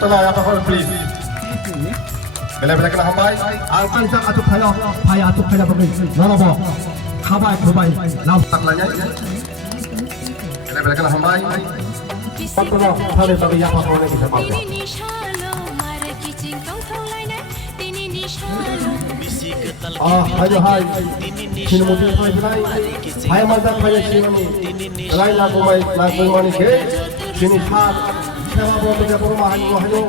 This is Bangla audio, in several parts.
Tolong apa kau please. Bila kena hambai. Akan sak atuk kaya, kaya atuk kaya bagi. Nolabo. Kabai kubai. Lam Tak lanya. Bila kena hambai. Tolong kali bagi apa kau lagi sama. Ayo hai. Sini mungkin hai hai. Hai mazak hai sini. Lain lagu mai lagu mani ke. Sini hat. Sewa boto ke perumahan hayo.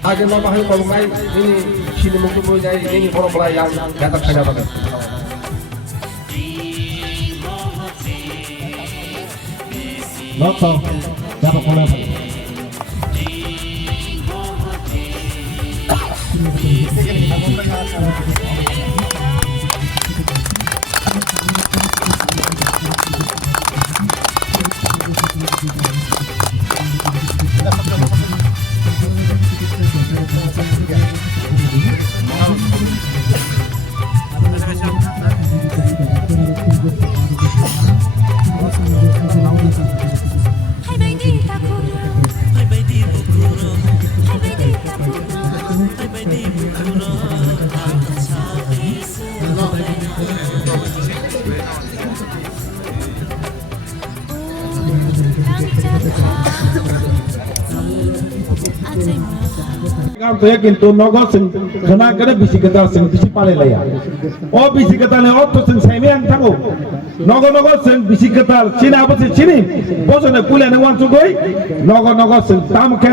Agen mau bahaya kalau mai ini sini mungkin boleh jadi ini orang belayang datang saja bagai. Nonton, dapat kolam. কিন্তু নগর সিং ঘনা করে বিসিকতা সিং বিসি পালে লায়া ও বিসিকতা নে অত সিং সাইমে আং থাকো নগর সিং বিসিকতা চিনা বসে চিনি বসনে পুলে নে ওয়ান চুগই নগর সিং তামকে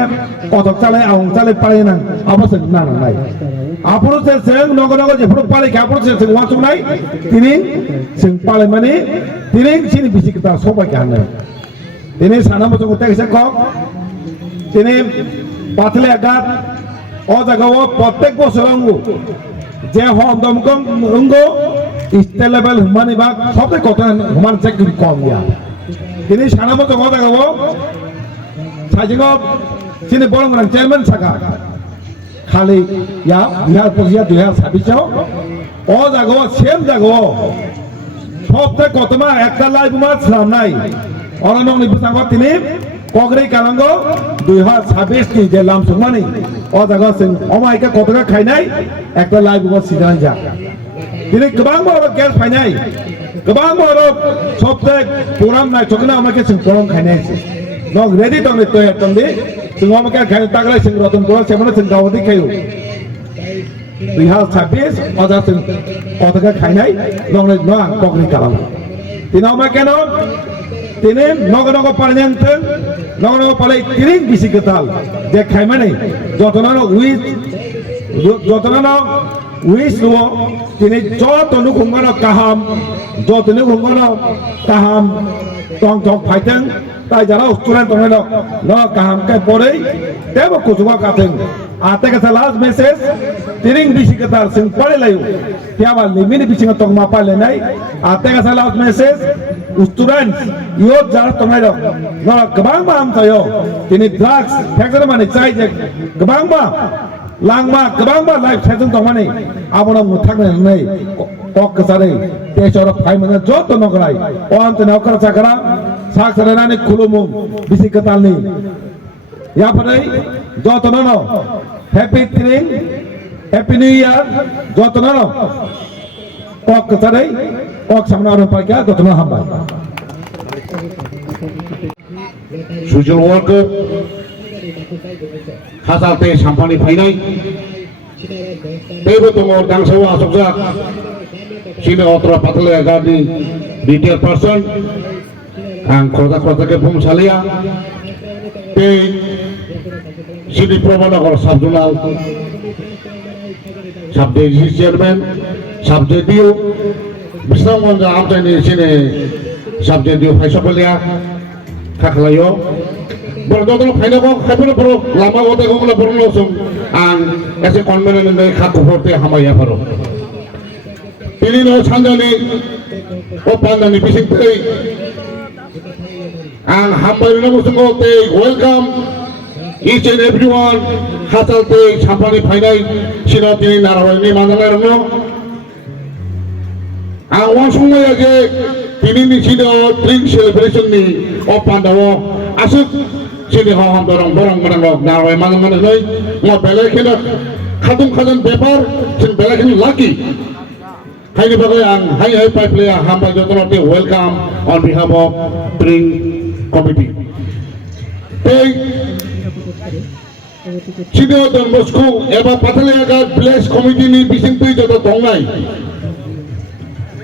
কত চালে আং চালে পালে না অবশ্য না না নাই আপুরো সিং নগর যে পুরো পালে কে আপুরো সিং ওয়ান চুগ নাই তিনি সিং পালে মানে তিনি চিনি বিসিকতা সবাই কে আনে তিনি সানা মতো করতে গেছে কক তিনি পাতলে আগাত ও জায়গাও প্রত্যেক বছর যে হমদমকং অঙ্গো স্টেট লেভেল হুমানি বাগ সবচেয়ে কত হুমান চেক কম দিয়া তিনি সারা মতো ও জায়গাও সাইজিং চিনি বড় মানে চেয়ারম্যান থাকা খালি ইয়া 2025 ও জায়গাও সেম জায়গাও সবচেয়ে কত মা একটা লাইভ মাছ নাম নাই অননং নিবুসাঙ্গ তিনি কগরে কালাঙ্গ 2026 ni je lam sumani o jaga sing omai ka kotaka khainai ekta live go sidan ja dine gobang boro gas phainai gobang boro sobtek program nai chokna amake sing program khainai nog ready tong to etom di sing amake khain taglai sing roton boro semana sing gawdi khayu 2026 o jaga sing kotaka khainai nog no kogri kalang dine amake no তিনি নগর পারেন নগর পালে তিনি বেশি কেতাল যে খাইমানে যতনানো উইস লো তিনি যতনু খুঙ্গানো কাহাম যতনু খুঙ্গানো কাহাম টং টং ফাইতেন তাই যারা স্টুডেন্ট দङ ন কাহাম কে পরে তেব কুচুয়া কাতেন আতে কে লাস্ট মেসেজ তিনি বেশি কেতাল সিং পড়ে লাইওতিয়াবা লিমিনি বিচিং তং মা পালে নাই আতে কে last message students yo jar tomai do no gabang ma am tayo tini drugs factor mane chai je gabang ma langma gabang ma life thajung tomani abono muthak nei kok kasare te chora phai mane jot no krai o ante na kara chakara sak sare nani khulumu bisi katal ni ya padai jot no happy thing happy new year jot no kok kasare kok samna ro pai ka jot no hambai social worker hasalte sampani phainai tebo tomor dangsawa asokja sine otra patle agadi detail person ang khota ke phum salia te sini probanagar sabjunal sabde chairman sabde dio bisnamgonja amtani sine sabde dio phaisapalia kakhlayo bordodol phaina ko khapero pro lama ote ko la borno sum ang ese convenant ne khakko forte hamaya paro pilino sandani o pandani bisinte ang hambayna musungo te welcome each and everyone hasalte sampani phainai sinati narawani mandalarno ang wasungay age তিনি নিচিত ড্রিঙ্ক সেলিব্রেশন নি ও পান্ডাও আসুক sini hong dorong borong menang rok naroi manang manang loi ngo belai kena khadung khadan paper sin belai kena lucky hai ni bagai ang hai pipe player hamba jotono te welcome on behalf of Pring committee tei Chino Don Bosco eba Patalaga Bless Committee ni bising tui joto tongnai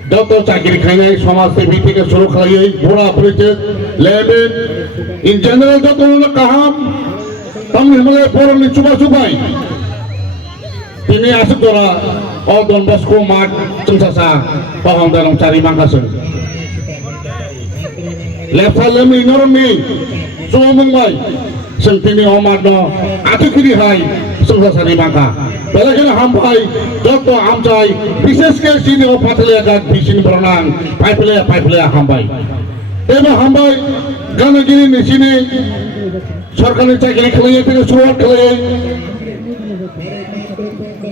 joto chakiri khainai samaj sevi theke shuru khalai bura appreciate level in general joto na kaham tamni hamle forum ni chuba chubai tini asuk dora o Don Bosco mat chungsasa pahong darong cari mangkasung level lemi normi sumungbai sentini omat no atu kiri hai sungsa sari maka belakang hampai joto amcai bisnis ke sini o pathle agak bisin berenang pipe hampai eba hampai gana gini di sini sarkari cakiri khalai থেকে শুরুয়াত khalai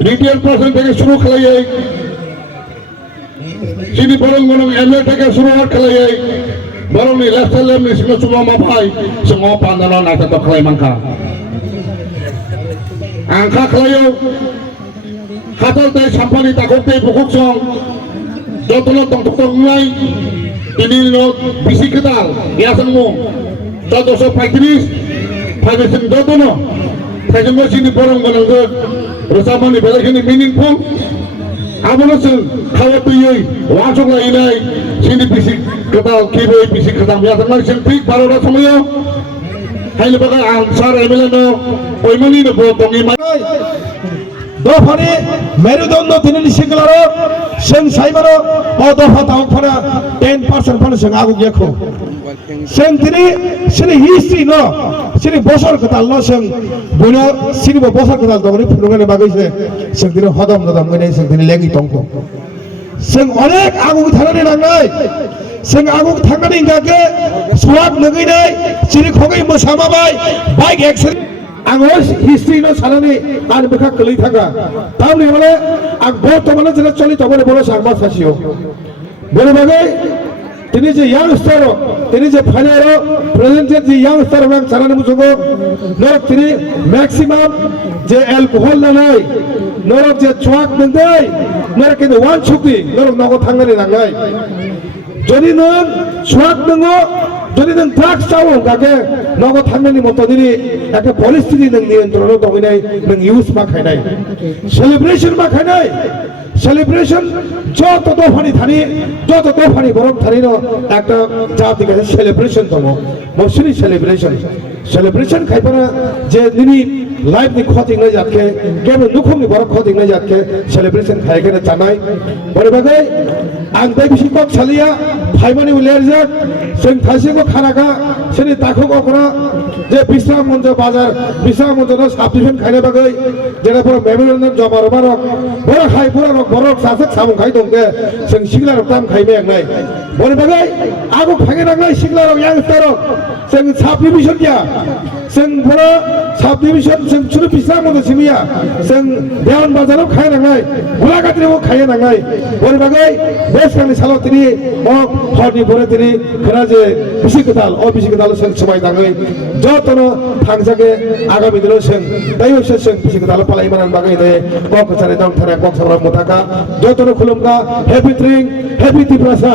retail person থেকে শুরু khalai sini borong MA থেকে শুরুয়াত khalai Baru ni left lem ni semua cuma mapai semua pandanan ada tak kelai mangka. Angka kelayu hasil teh sampah di takut teh pokok song. Jotono tong mulai ini lo bisi ketal biasa mu. Jotono so pakiris pakiris jotono. Pakiris mo sini borong tu bersama ni balik ini meaningful. Amono sing khawat tuyui wangsung la inai sini bisik ketal kiboi bisik ketal biasa ngai sing pik baru dah semuanya hai lebaga ansar emelano oimani no botongi mai দফারে মেরুদণ্ড তিনি সিংলারো সেং সাইবারো ও দফা তাও ফরা 10% ফরা সেং আগু গেখো সেং তিনি সিনি হিস্ট্রি ন সিনি বছর কথা ল সেং বইনো সিনি বছর কথা দগনি ফুলগানে বাগাইছে সেং তিনি হদম দদম গনে সেং তিনি লেগি তংকো সেং অনেক আগু থানানি নাংনাই সেং আগু থাঙ্গানি গাকে সুয়াক লগইনাই সিনি খগই মোসামাবাই bike accident Angos history no salani ar bekha kelai thaga tamni bole ang bortomane jena choli tobone bolo sangma sasio bole bagai tini je youngster tini je phanero presented je youngster bang salani musugo norok tini maximum je alcohol na nai norok je chuak nendai norok ke one chukti norok nago thangani nangai jodi non chuak nango যদি নং ড্রাগস চাও কাকে নগদ থাঙ্গানি মতো দিনি একটা পরিস্থিতি নং নিয়ন্ত্রণ দগিনাই নং ইউজ মা খাইনাই সেলিব্রেশন মা খাইনাই সেলিব্রেশন যত দফানি থানি যত দফানি বরফ থানি ন একটা জাতি কাছে সেলিব্রেশন দম মসিনি সেলিব্রেশন খাইপানা যে নিনি লাইফ नि खतिं नै जातके केबो दुखुमनि बरफ खतिं नै जातके सेलिब्रेशन खायकेने जानाय बरे बागै आं दै बिसिकक सालिया फाइमानि उलेरजक जों थासिको खानाका सेनि ताखो गकरा जे बिश्राम मन्ज बाजार बिश्राम मन्ज साबसिफेन खायने बागै जेना पर मेमोरियम जमार बारक बरा खाय बरक सासे सामु खाय दंके जों सिगलार ताम खायमे आंनाय बरे बागै आगो फागे नांनाय सिगलार यांगस्टार जों साब डिभिजन या जों बरा साब डिभिजन जों सुरु बिश्राम मन्ज सिमिया जों देवन बाजाराव खाय नांनाय गुलागात्रियाव खाय नांनाय बरे बागै बेसखानि सालाव तिनि अ हरनि बरे तिनि खोनाजे बिसिकताल अ बिसिकताल जों सबाय दाङै जतनो थांजागे आगामी दिनाव जों दाइवसे जों बिसिकताल पालायमानान बागै दे ककसारे दं थाना ककसारा मुताका जतनो खुलुमगा हेपि ट्रिं हेपि तिप्रासा